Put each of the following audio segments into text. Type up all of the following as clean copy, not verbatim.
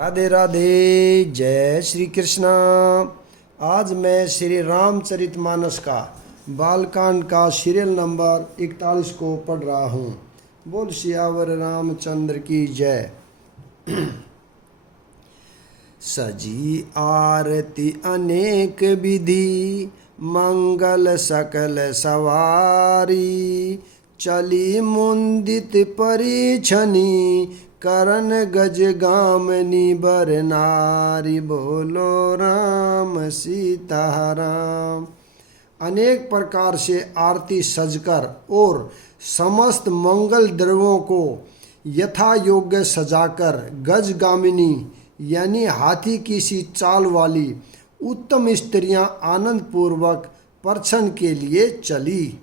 राधे राधे, जय श्री कृष्णा। आज मैं श्री रामचरितमानस का बालकांड का सीरियल नंबर 41 को पढ़ रहा हूँ। बोल सियावर रामचंद्र की जय। सजी आरती अनेक विधि, मंगल सकल सवारी। चली मुंदित परीछनी, करन गज गामनी बर नारी। बोलो राम सीता राम। अनेक प्रकार से आरती सजकर और समस्त मंगल द्रव्यों को यथा योग्य सजाकर गजगामिनी यानी हाथी की सी चाल वाली उत्तम स्त्रियां आनंद पूर्वक परछन के लिए चली।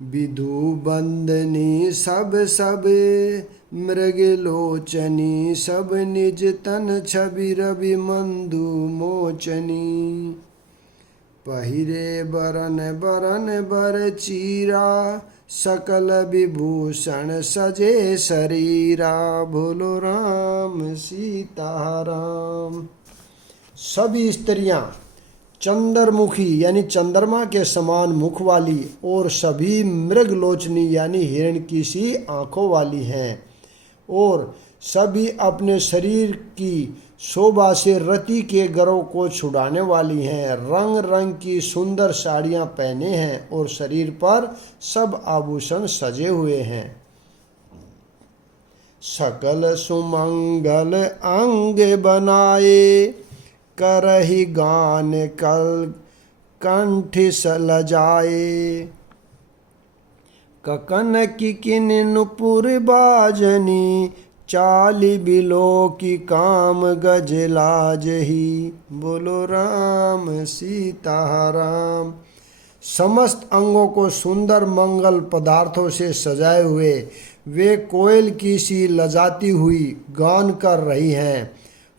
विधु बंदनी सब सब, मृग लोचनी सब निज तन छवि रवि मंदु मोचनी। पहिरे बरन बरन बर चीरा, सकल विभूषण सजे शरीरा। बोलो राम सीता राम। सभी स्त्रियां चंद्रमुखी यानी चंद्रमा के समान मुख वाली और सभी मृगलोचनी यानी हिरण की सी आंखों वाली हैं और सभी अपने शरीर की शोभा से रति के गौरव को छुड़ाने वाली हैं। रंग रंग की सुंदर साड़ियां पहने हैं और शरीर पर सब आभूषण सजे हुए हैं। सकल सुमंगल अंग बनाए, करहि गान कल कंठ सलजाए। ककन की किन नुपुर बाजनी, चाली बिलो की काम गज लाजही। बोलो राम सीता राम। समस्त अंगों को सुंदर मंगल पदार्थों से सजाए हुए वे कोयल की सी लजाती हुई गान कर रही हैं।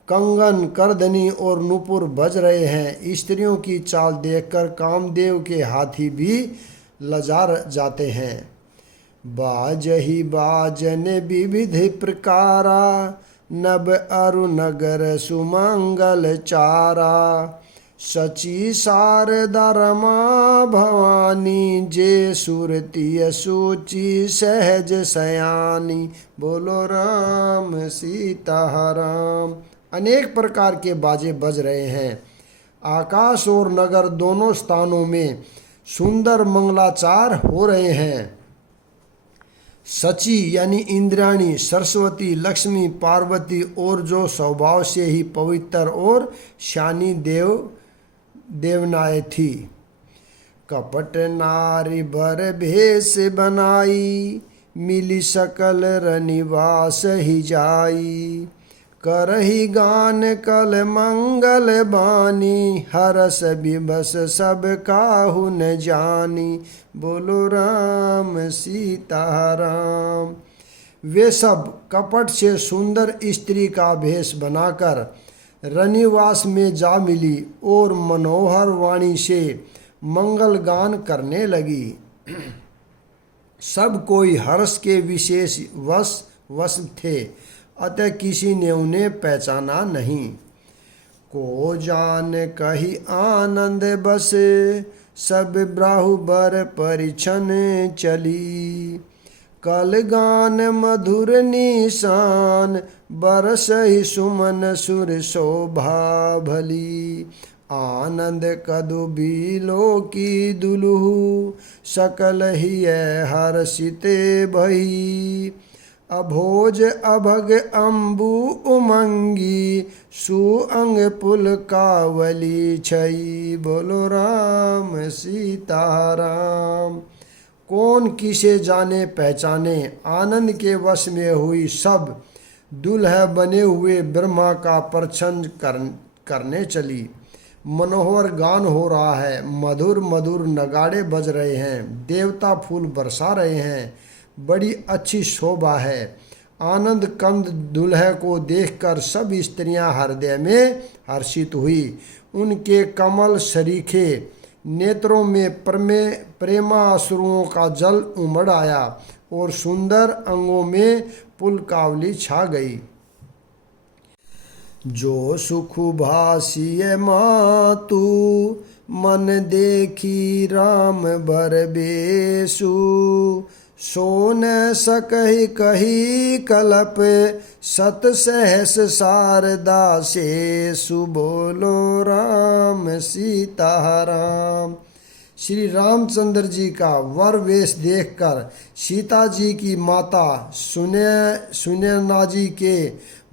कंगन करधनी और नुपुर बज रहे हैं। स्त्रियों की चाल देखकर कामदेव के हाथी भी लजा जाते हैं। बाजही बाजन विविध प्रकारा, नभ अरु नगर सुमंगल चारा। सची शारदा रमा भवानी, जे सुरती सूची सहज सयानी। बोलो राम सीता राम। अनेक प्रकार के बाजे बज रहे हैं। आकाश और नगर दोनों स्थानों में सुंदर मंगलाचार हो रहे हैं। सची यानी इंद्राणी, सरस्वती, लक्ष्मी, पार्वती और जो स्वभाव से ही पवित्र और शानी देवनाएं थी। कपट नारी बर भेष बनाई, मिली सकल रनिवास ही जाई। करही गान कल मंगल बानी, हरस विबस सब काहू न जानी। बोलो राम सीता राम। वे सब कपट से सुंदर स्त्री का भेष बनाकर रनिवास में जा मिली और मनोहर वाणी से मंगल गान करने लगी। सब कोई हर्ष के विशेष वश थे, अतः किसी ने उन्हें पहचाना नहीं। को जान कही आनंद बस, सब ब्राहु बर परिछन चली। कल गान मधुर निशान, बरस ही सुमन सुर शोभा भली। आनंद कदु बिलो की दुलहु, सकल ही हर्षिते भई। अभोज अभग अम्बु उमंगी, सुअंग पुल कावली छई। बोलो राम सीता राम। कौन किसे जाने पहचाने, आनंद के वश में हुई सब दुल्हा बने हुए ब्रह्मा का परछन करने चली। मनोहर गान हो रहा है, मधुर मधुर नगाड़े बज रहे हैं, देवता फूल बरसा रहे हैं, बड़ी अच्छी शोभा है। आनंद कंद दुल्हे को देखकर सब स्त्रियां हृदय में हर्षित हुई। उनके कमल सरीखे नेत्रों में प्रेमाश्रुओं का जल उमड़ आया और सुंदर अंगों में पुलकावली छा गई। जो सुख भासिय मातु मन देखी राम बर बेसु सो न सकहि कही कलप सत सहस शारदा शेषु बोलो राम सीता राम। श्री रामचंद्र जी का वर वेश देखकर सीता जी की माता सुनैना जी के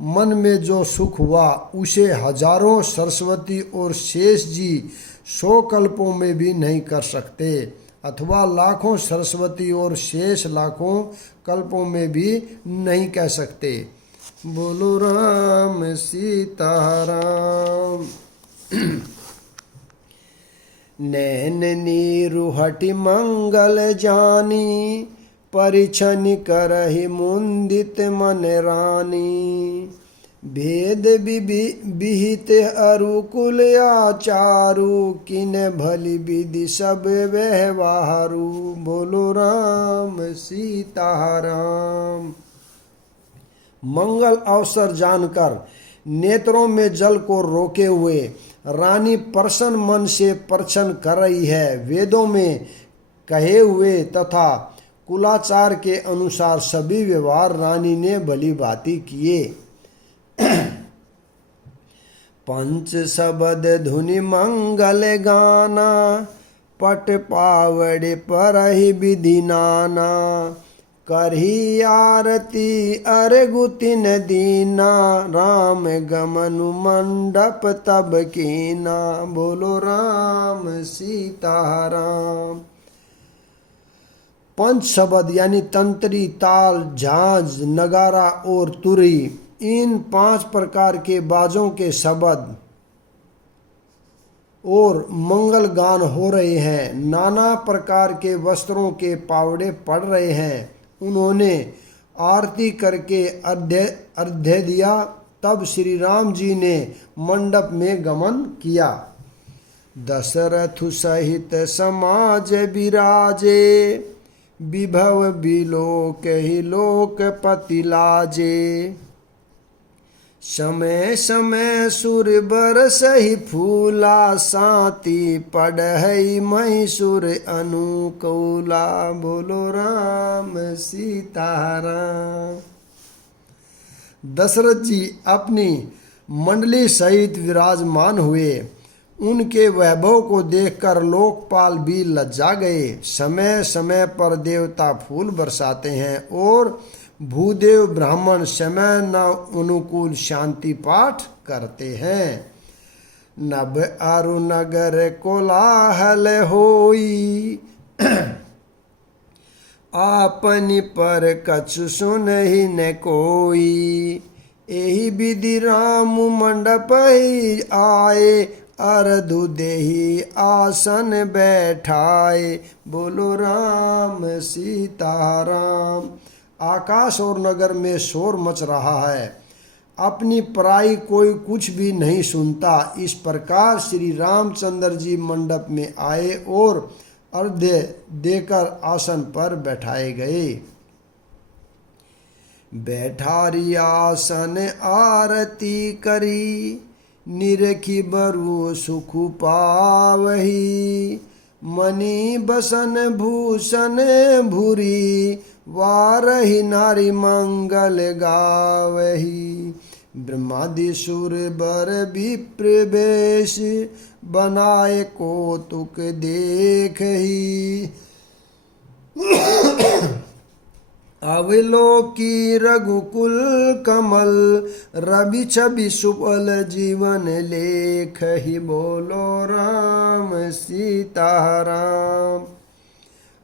मन में जो सुख हुआ उसे हजारों सरस्वती और शेष जी 100 कल्पों में भी नहीं कर सकते, अथवा लाखों सरस्वती और शेष लाखों कल्पों में भी नहीं कह सकते। बोलो राम सीता राम। नैन नीरु हटि मंगल जानी परिछन करहि मुंदित मन रानी भेद विहित अरुकुल आचारु किन भली विधि सब व्यवहारु। बोलो राम सीता राम। मंगल अवसर जानकर नेत्रों में जल को रोके हुए रानी प्रसन्न मन से प्रसन्न कर रही है। वेदों में कहे हुए तथा कुलाचार के अनुसार सभी व्यवहार रानी ने भली भांति किए। पंच शबद धुनि मंगल गाना पट पावड़ परहि विधि नाना करही आरती अरगुतिन दीना राम गमनु मंडप तब कीना। बोलो राम सीता राम। पंच शब्द यानी तंत्री, ताल, झांझ, नगारा और तुरी, इन 5 प्रकार के बाजों के शब्द और मंगल गान हो रहे हैं। नाना प्रकार के वस्त्रों के पावड़े पड़ रहे हैं। उन्होंने आरती करके अर्घ्य दिया। तब श्री राम जी ने मंडप में गमन किया। दशरथ सहित समाज विराजे विभव बिलोक ही लोकपति लाजे समय समय सुर बरसहि फूला साति पढ़ई मैसूर अनुकूला। बोलो राम सीता राम। दशरथ जी अपनी मंडली सहित विराजमान हुए। उनके वैभव को देखकर लोकपाल भी लज्जा गए। समय समय पर देवता फूल बरसाते हैं और भूदेव ब्राह्मण समय न अनुकूल शांति पाठ करते हैं। नभ अरु नगर कोलाहल होई आपनि पर कछु सुनहि न कोई एहि विधि राम मंडप ही आए अरधु देहि आसन बैठाए। बोलो राम सीता राम। आकाश और नगर में शोर मच रहा है, अपनी पराई कोई कुछ भी नहीं सुनता। इस प्रकार श्री रामचंद्र जी मंडप में आए और अर्घ्य देकर आसन पर बैठाए गए। बैठारी आसन आरती करी निरखी बरु सुख पावही मणि बसन भूषण भूरी वारहि नारी मंगल गावही। ब्रह्मादि सुर बर विप्र वेश बनाए कौतुक देखही अवलोकी रघुकुल कमल रवि छवि सुफल जीवन लेख ही। बोलो राम सीता राम।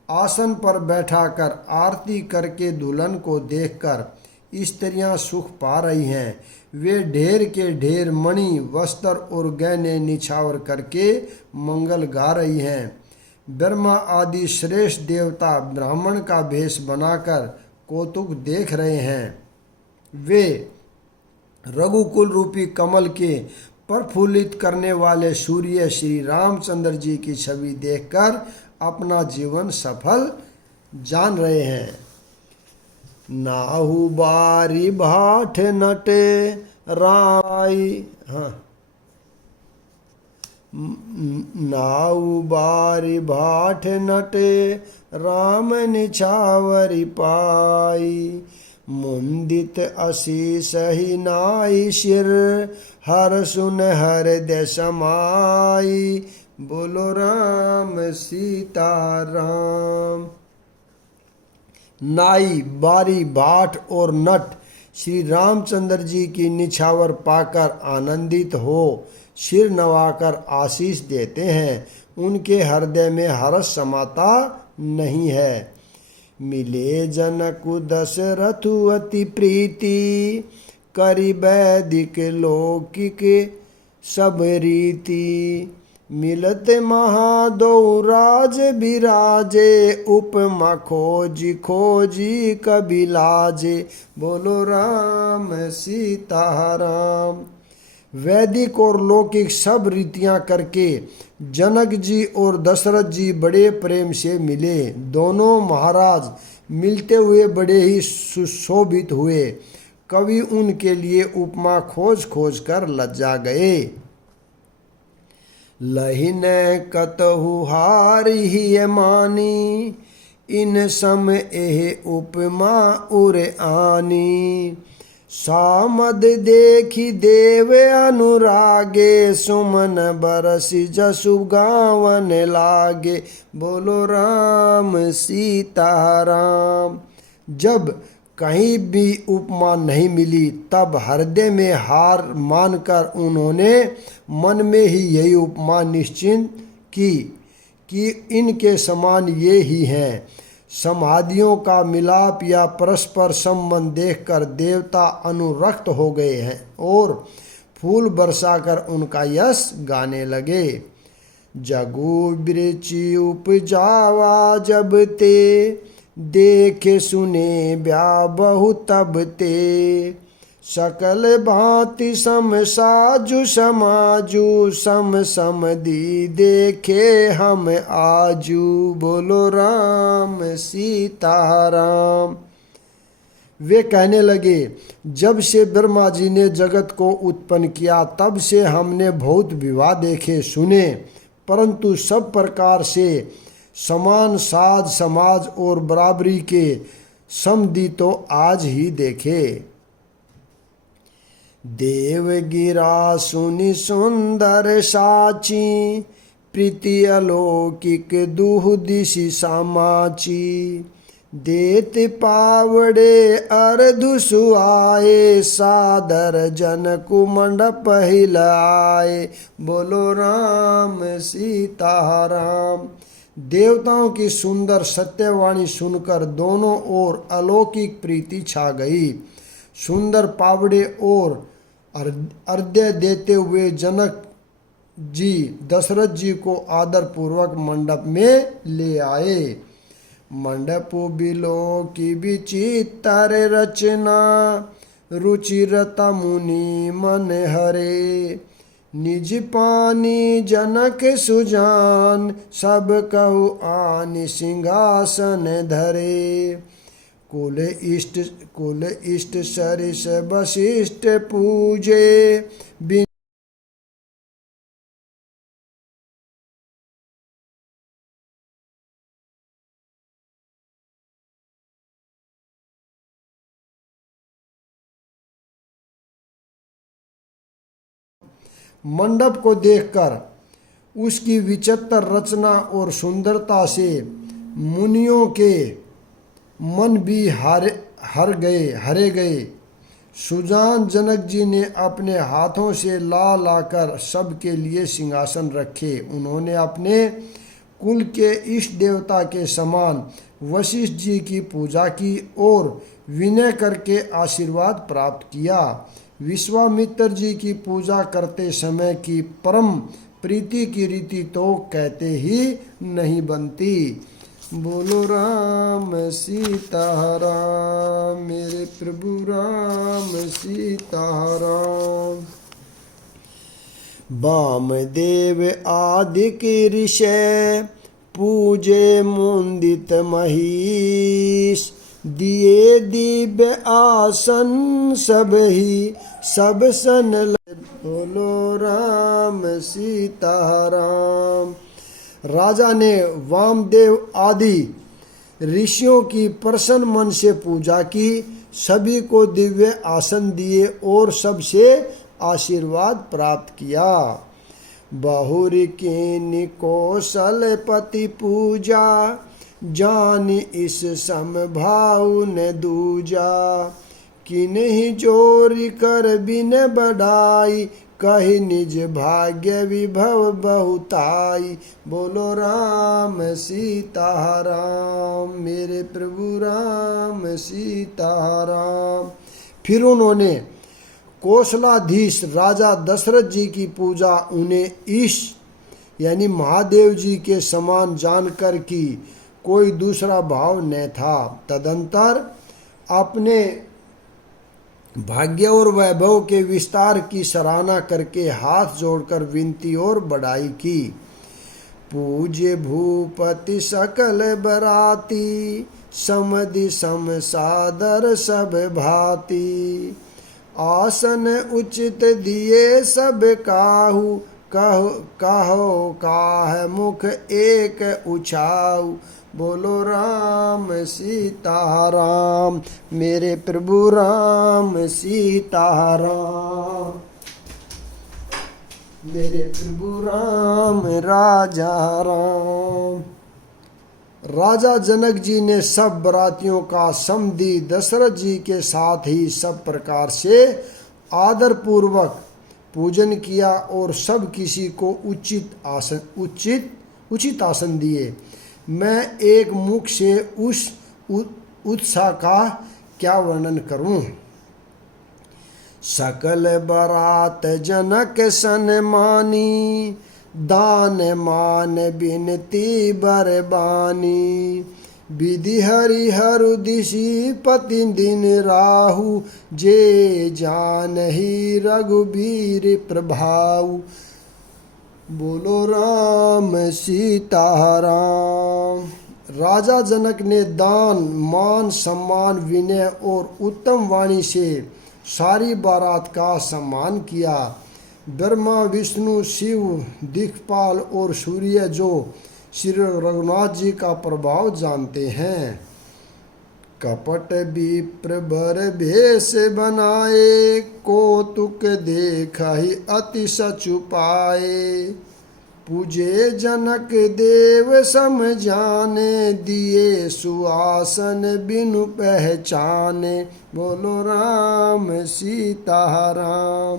आसन पर बैठाकर आरती करके दुल्हन को देखकर स्त्रियां सुख पा रही हैं। वे ढेर के ढेर मणि वस्त्र और गहने निछावर करके मंगल गा रही हैं। ब्रह्मा आदि श्रेष्ठ देवता ब्राह्मण का भेष बनाकर कौतुक देख रहे हैं। वे रघुकुल रूपी कमल के प्रफुल्लित करने वाले सूर्य श्री रामचंद्र जी की छवि देखकर अपना जीवन सफल जान रहे हैं। नाहु बारी भाठ नटे राई। हाँ, नाउ बारी भाट नटे राम निछावरी पाई। मुंदित असीस ही नाई शिर हर सुन हृदय समाई। बोलो राम सीता राम। नाई, बारी, भाट और नट श्री रामचंद्र जी की निछावर पाकर आनंदित हो सिर नवाकर आशीष देते हैं। उनके हृदय में हर्ष समाता नहीं है। मिले जनकु दशरथु अति प्रीति करि वैदिक लौकिक सब रीति। मिलत महादो राज बिराजे उपमा खोजी खोजी कबि लाजे। बोलो राम सीता राम। वैदिक और लौकिक सब रीतियां करके जनक जी और दशरथ जी बड़े प्रेम से मिले। दोनों महाराज मिलते हुए बड़े ही सुशोभित हुए। कवि उनके लिए उपमा खोज खोज कर लज्जा गए। लहिन कतहु हारि मानी इन सम एह उपमा उर आनी। सामद देखी देव अनुरागे सुमन बरसी जसु गावन लागे। बोलो राम सीता राम। जब कहीं भी उपमा नहीं मिली तब हृदय में हार मानकर उन्होंने मन में ही यही उपमा निश्चित की कि इनके समान ये ही हैं। समाधियों का मिलाप या परस्पर संबंध देखकर देवता अनुरक्त हो गए हैं और फूल बरसाकर उनका यश गाने लगे। जगु बिरची उपजावा जब ते देखे सुने ब्या बहु तब ते। सकल भांति सम साजु समाजु सम समधि देखे हम आजू। बोलो राम सीता राम। वे कहने लगे, जब से ब्रह्मा जी ने जगत को उत्पन्न किया तब से हमने बहुत विवाह देखे सुने, परंतु सब प्रकार से समान साज समाज और बराबरी के समधि तो आज ही देखे। देव गिरा सुनि सुंदर साची प्रीति अलौकिक दुह दिशि सामाची। देत पावड़े अर्धु सुआए सादर जनकु मंडप हिलाए। बोलो राम सीता राम। देवताओं की सुंदर सत्यवाणी सुनकर दोनों ओर अलौकिक प्रीति छा गई। सुंदर पावड़े और अर्घ्य देते हुए जनक जी दशरथ जी को आदर पूर्वक मंडप में ले आए। मंडप बिलो की विचित्र रचना रुचिरता मुनि मन हरे। निज पानी जनक सुजान सब कहु आनि सिंहासन धरे। कुल इष्ट सरिस वशिष्ठ पूजे मंडप को देखकर उसकी विचित्र रचना और सुंदरता से मुनियों के मन भी हरे गए। सुजान जनक जी ने अपने हाथों से ला लाकर सबके लिए सिंहासन रखे। उन्होंने अपने कुल के इष्ट देवता के समान वशिष्ठ जी की पूजा की और विनय करके आशीर्वाद प्राप्त किया। विश्वामित्र जी की पूजा करते समय की परम प्रीति की रीति तो कहते ही नहीं बनती। बोलो राम सीता राम। मेरे प्रभु राम सीता राम। वामदेव आदि के ऋषि पूजे मुंदित महीश। दिए दिव्य आसन सब ही सब सन बोलो राम सीताराम। राजा ने वामदेव आदि ऋषियों की प्रसन्न मन से पूजा की, सभी को दिव्य आसन दिए और सबसे आशीर्वाद प्राप्त किया। बहुरी कीन कौशलपति पूजा, जान इस समभाव न दूजा। किन्हीं जोरी कर बिन बढ़ाई, कही निज भाग्य विभव बहुताई। बोलो राम सीताराम, मेरे प्रभु राम सीताराम। फिर उन्होंने कौशलाधीश राजा दशरथ जी की पूजा उन्हें ईश यानी महादेव जी के समान जानकर की, कोई दूसरा भाव न था। तदंतर अपने भाग्य और वैभव के विस्तार की सराहना करके हाथ जोड़कर विनती और बड़ाई की। पूज्य भूपति सकल बराती, समधि सम सादर सब भांति। आसन उचित दिए सब काहू, कहो काह मुख एक उछाऊ। बोलो राम सीताराम, मेरे प्रभु राम सीताराम, मेरे प्रभु राम राजा राम। राजा जनक जी ने सब बरातियों का समधि दशरथ जी के साथ ही सब प्रकार से आदर पूर्वक पूजन किया और सब किसी को उचित आसन दिए। मैं एक मुख से उस उत्साह का क्या वर्णन करूं। सकल बरात जनक सन्मानी, दान मान बिनती बरबानी। विधि हरिहरु दिशि पति दिन राहु, जे जान ही रघुबीर प्रभाऊ। बोलो राम सीताराम। राजा जनक ने दान मान सम्मान विनय और उत्तम वाणी से सारी बारात का सम्मान किया। ब्रह्मा विष्णु शिव दिक्पाल और सूर्य जो श्री रघुनाथ जी का प्रभाव जानते हैं। कपट विप्र बर भेष बनाए, कौतुक देखा ही अति सचुपाए। पूजे जनक देव सम जाने, दिए सुआसन बिनु पहचाने। बोलो राम सीताराम।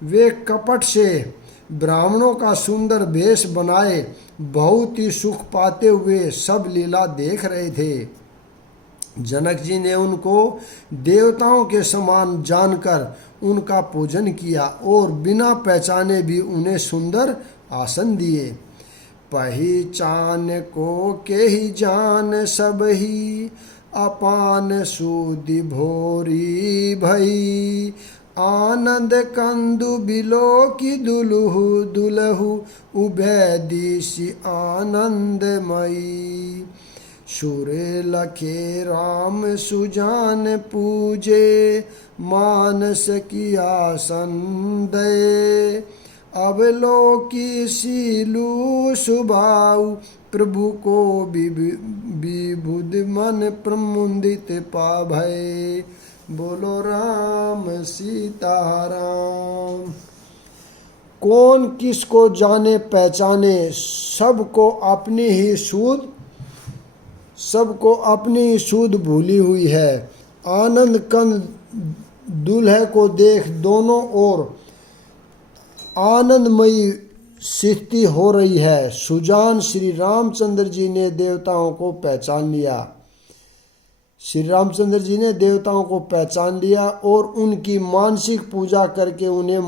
वे कपट से ब्राह्मणों का सुंदर वेश बनाए बहुत ही सुख पाते हुए सब लीला देख रहे थे। जनक जी ने उनको देवताओं के समान जानकर उनका पूजन किया और बिना पहचाने भी उन्हें सुंदर आसन दिए। पहचान को के ही जान सब ही, अपान सूदि भोरी भई। आनंद कंदु बिलो की दुलहु दुलहु, उभय दिशि आनंदमयी। सुरे लखे राम सुजान पूजे, मानस की आसन दे। अवलोकी सीलु सुभाऊ, प्रभु को विबुध मन प्रमुदित पाभय। बोलो राम सीताराम। कौन किसको जाने पहचाने, सबको अपनी ही सूध भूली हुई है। आनंद कंद दूल्हे को देख दोनों ओर आनंदमयी स्थिति हो रही है। सुजान श्री रामचंद्र जी ने देवताओं को पहचान लिया। श्री रामचंद्र जी ने देवताओं को पहचान लिया और उनकी मानसिक पूजा करके उन्हें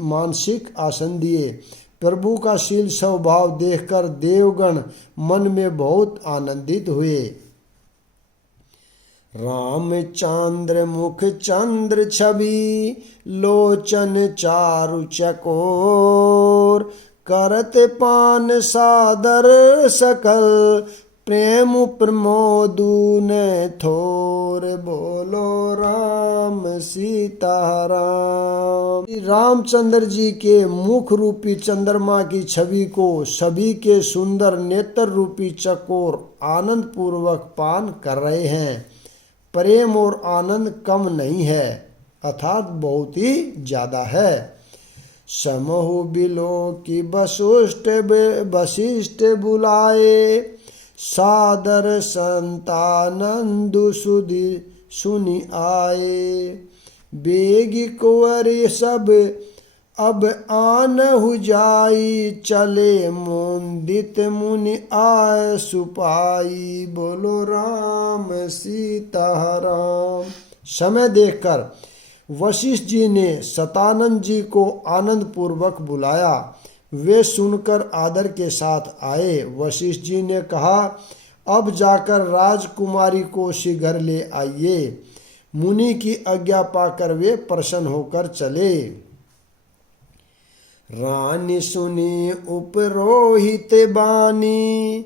मानसिक आसन दिए। प्रभु का शील स्वभाव देखकर देवगण मन में बहुत आनंदित हुए। रामचंद्र मुख चंद्र छवि, लोचन चारु चकोर। करत पान सादर सकल, प्रेम प्रमोदु ने थोर, बोलो राम सीताराम। रामचंद्र जी के मुख रूपी चंद्रमा की छवि को सभी के सुंदर नेत्र रूपी चकोर आनंद पूर्वक पान कर रहे हैं। प्रेम और आनंद कम नहीं है, अर्थात बहुत ही ज्यादा है। समहु बिलो की वशिष्ठ बुलाए, सादर संतानंदु सुधि सुनि आए। बेगी कुंवरी सब अब आनहु जाई, चले मोंदित मुनि आय सुपाई, बोलो राम सीताराम। समय देखकर वशिष्ठ जी ने सतानंद जी को आनंद पूर्वक बुलाया। वे सुनकर आदर के साथ आए। वशिष्ठ जी ने कहा, अब जाकर राजकुमारी को शीघ्र ले आइए। मुनि की आज्ञा पाकर वे प्रसन्न होकर चले। रानी सुनी उपरोहित बानी,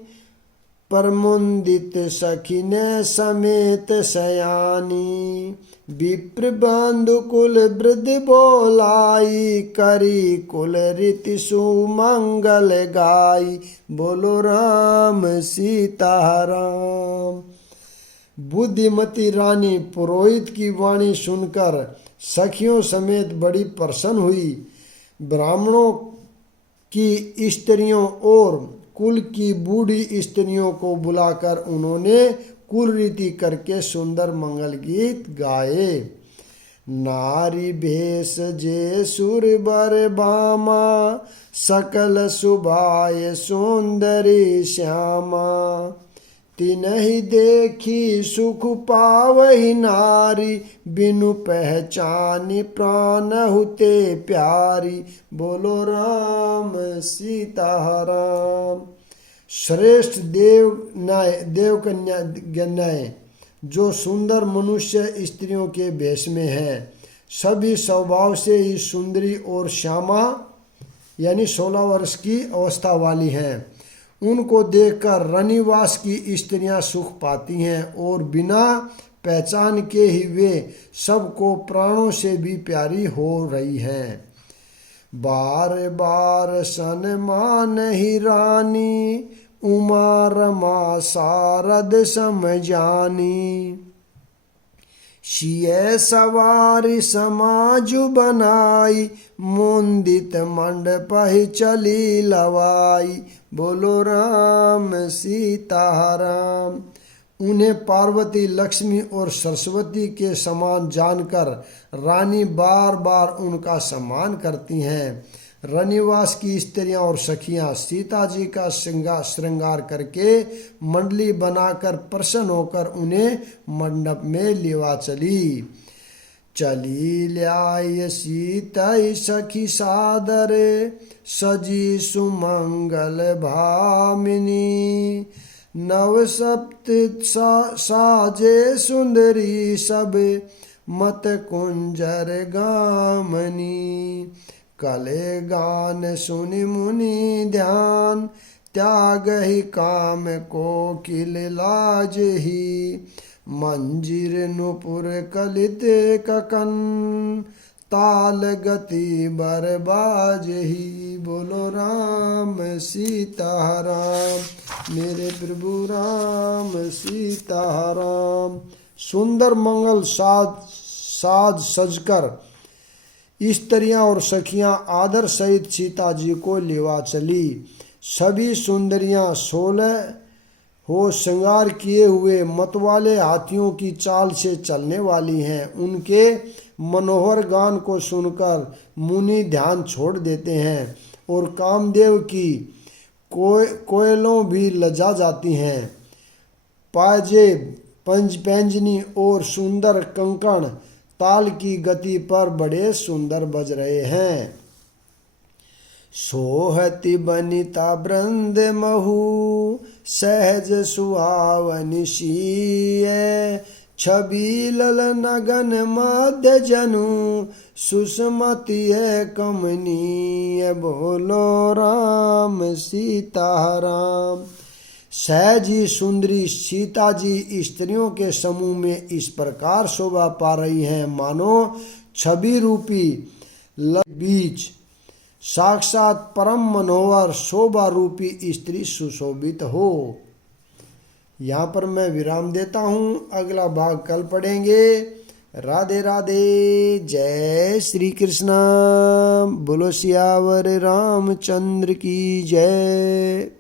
परमुंदित सखी ने समेत सयानी। विप्र बंधु कुल वृद्ध बोलाई, करी कुल रीति सुमंगल गाई, बोलो राम सीताराम। बुद्धिमती रानी पुरोहित की वाणी सुनकर सखियों समेत बड़ी प्रसन्न हुई। ब्राह्मणों की स्त्रियों और कुल की बूढ़ी स्त्रियों को बुलाकर उन्होंने कुल रीति करके सुंदर मंगल गीत गाए। नारी भेष जे सुर बर बामा, सकल सुभाय सुंदरी श्यामा। तिनहि देखी सुख पावहि नारी, बिनु पहचानी प्राण हुते प्यारी, बोलो राम सीताराम। श्रेष्ठ देवकन्या गन्याएं जो सुंदर मनुष्य स्त्रियों के भेष में हैं, सभी स्वभाव से ही सुंदरी और श्यामा यानी 16 वर्ष की अवस्था वाली हैं। उनको देखकर रनिवास की स्त्रियां सुख पाती हैं और बिना पहचान के ही वे सबको प्राणों से भी प्यारी हो रही हैं। बार बार सन्मान ही रानी, उमा रमा शारद समझानी। सिय सवारी समाजु बनाई, मुंदित मंडप ही चली लवाई, बोलो राम सीताराम। उन्हें पार्वती, लक्ष्मी और सरस्वती के समान जानकर रानी बार बार उनका सम्मान करती हैं। रनिवास की स्त्रियां और सखियां सीता जी का श्रृंगार करके मंडली बनाकर प्रसन्न होकर उन्हें मंडप में लिवा चली। चली ल्याय सीता सखी सादर, सजी सुमंगल भामिनी। नव सप्त साजे सुंदरी सब, मत कुंजर गामनी। कले गान सुनि मुनि ध्यान, त्याग ही काम को किल लाज ही। मंजीर नुपुर कलित ककन, ताल गति बरबाज ही, बोलो राम सीताराम। मेरे प्रभु राम सीताराम। सुंदर मंगल साज सजकर स्त्रियां और सखियां आदर सहित सीता जी को लेवा चली। सभी सुंदरियां 16 हो श्रृंगार किए हुए मतवाले हाथियों की चाल से चलने वाली हैं। उनके मनोहर गान को सुनकर मुनि ध्यान छोड़ देते हैं और कामदेव की कोयलों भी लजा जाती हैं। पाजेब, पंजनी और सुंदर कंकण ताल की गति पर बड़े सुंदर बज रहे हैं। सोहति बनिता बृंद महु, सहज सुहावनि सीय। छबीलल नगन मध्य जनु, सुषमति कमनीय, बोलो राम सीताराम। सहज ही सुंदरी सीता जी स्त्रियों के समूह में इस प्रकार शोभा पा रही हैं मानो छवि रूपी बीच साक्षात परम मनोहर शोभा रूपी स्त्री सुशोभित हो। यहाँ पर मैं विराम देता हूँ, अगला भाग कल पढ़ेंगे। राधे राधे, जय श्री कृष्णा, बोलो सियावर रामचंद्र की जय।